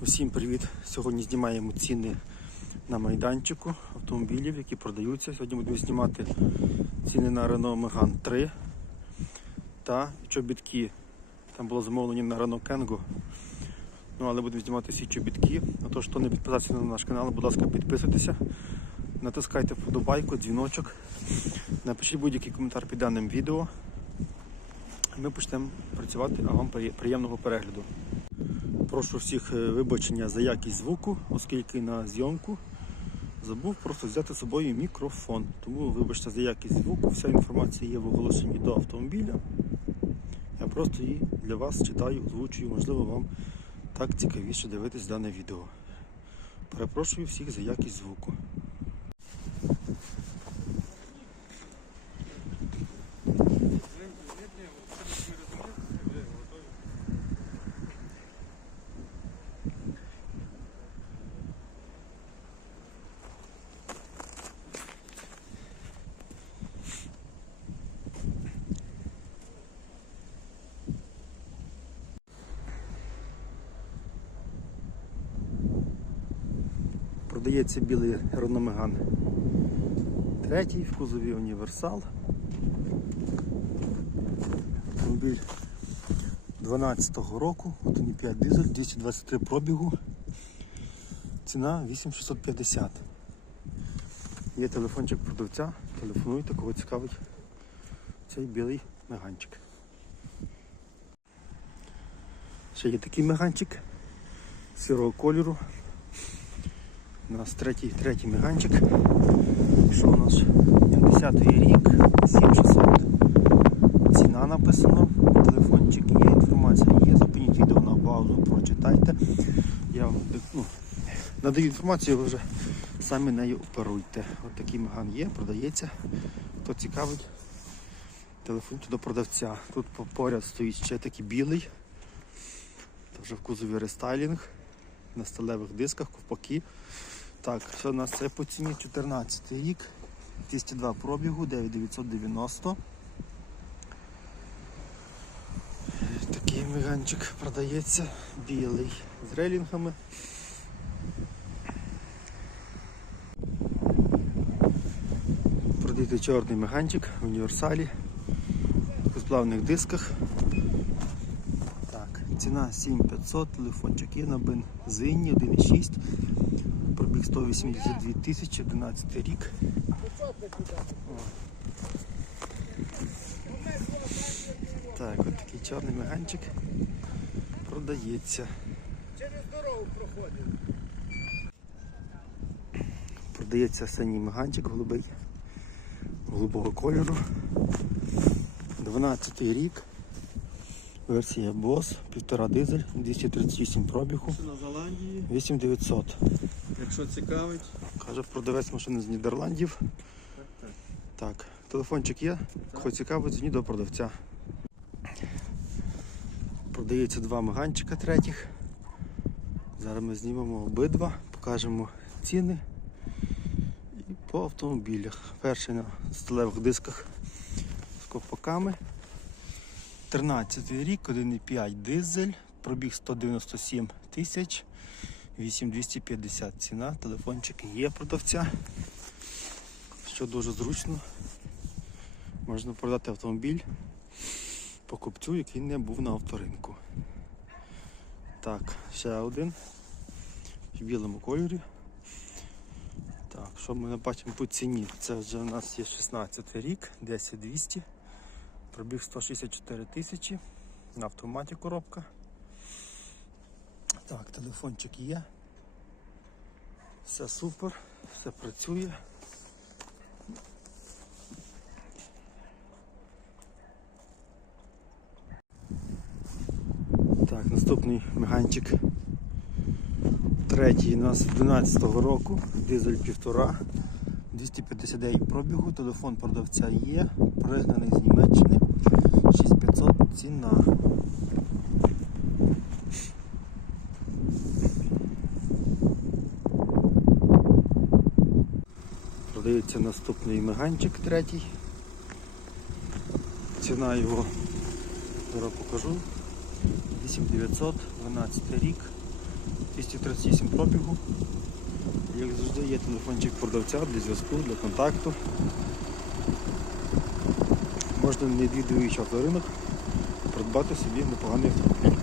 Усім привіт! Сьогодні знімаємо ціни на майданчику автомобілів, які продаються. Сьогодні будемо знімати ціни на Renault Megane 3 та чобітки. Там було замовлення на Renault Kangoo. Ну, але будемо знімати всі чобітки. Отож, хто не підписався на наш канал, будь ласка, підписуйтеся. Натискайте вподобайку, дзвіночок. Напишіть будь-який коментар під даним відео. Ми почнемо працювати, а вам приємного перегляду. Прошу всіх е, вибачення за якість звуку, оскільки на зйомку забув просто взяти з собою мікрофон. Тому вибачте за якість звуку, вся інформація є в оголошенні до автомобіля. Я просто її для вас читаю, озвучую, можливо, вам так цікавіше дивитись дане відео. Перепрошую всіх за якість звуку. Продається білий Megane. Третій в кузові універсал. Автомобіль 12-го року, 1,5 дизель, 223 пробігу. Ціна 8650. Є телефончик продавця, телефонуйте, кого цікавить цей білий меганчик. Ще є такий меганчик сірого кольору. У нас третій, третій меганчик. Що у нас? 70-й рік, 7600. Ціна написано, телефончик є, інформація є. Зупиніть відео на паузу, прочитайте. Я вам ну, надаю інформацію, ви вже самі нею оперуйте. От такий меган є, продається. Хто цікавить, телефонуйте до продавця. Тут поряд стоїть ще такий білий. Це вже в кузові рестайлінг на сталевих дисках, ковпаки. Так, що у нас це по ціні 14 рік, 202 пробігу, 9990. Такий меганчик продається, білий, з рейлінгами. Продається чорний меганчик в універсалі, в сплавних дисках. Так, ціна 7500, телефончик є на бензині 1,6. Пробіг 182 тисячі, 11 рік. Так, от такий чорний меганчик продається. Через дорогу проходив. Продається синій меганчик голубий, голубого кольору. 12 рік. Версія BOSS, 1,5 дизель, 238 пробігу, 8900. Якщо цікавить. Каже продавець машини з Нідерландів. Так, так. Так, телефончик є. Кого цікавить, дзвоніть до продавця. Продається два меганчика третіх. Зараз ми знімемо обидва, покажемо ціни і по автомобілях. Перший на сталевих дисках з ковпаками. 13 рік, 1,5 дизель, пробіг 197 тисяч, 8250 ціна, телефончик є продавця що дуже зручно. Можна продати автомобіль покупцю, який не був на авторинку. Так, ще один в білому кольорі. Так, що ми бачимо по ціні? Це вже у нас є 16 рік, 10200, пробіг 164 тисячі, на автоматі коробка. Так, телефончик є. Все супер, все працює. Так, наступний меганчик. Третій у нас 12-го року, дизель 1,5, 259 пробігу, телефон продавця є, пригнаний з Німеччини, 6500 ціна. Продається наступний меганчик третій. Ціна його зараз покажу. 8900, 12 рік, 238 пробігу. Як завжди є телефончик продавця для зв'язку, для контакту. Можна не відвідуючи авторинок, придбати собі непоганий автомобіль.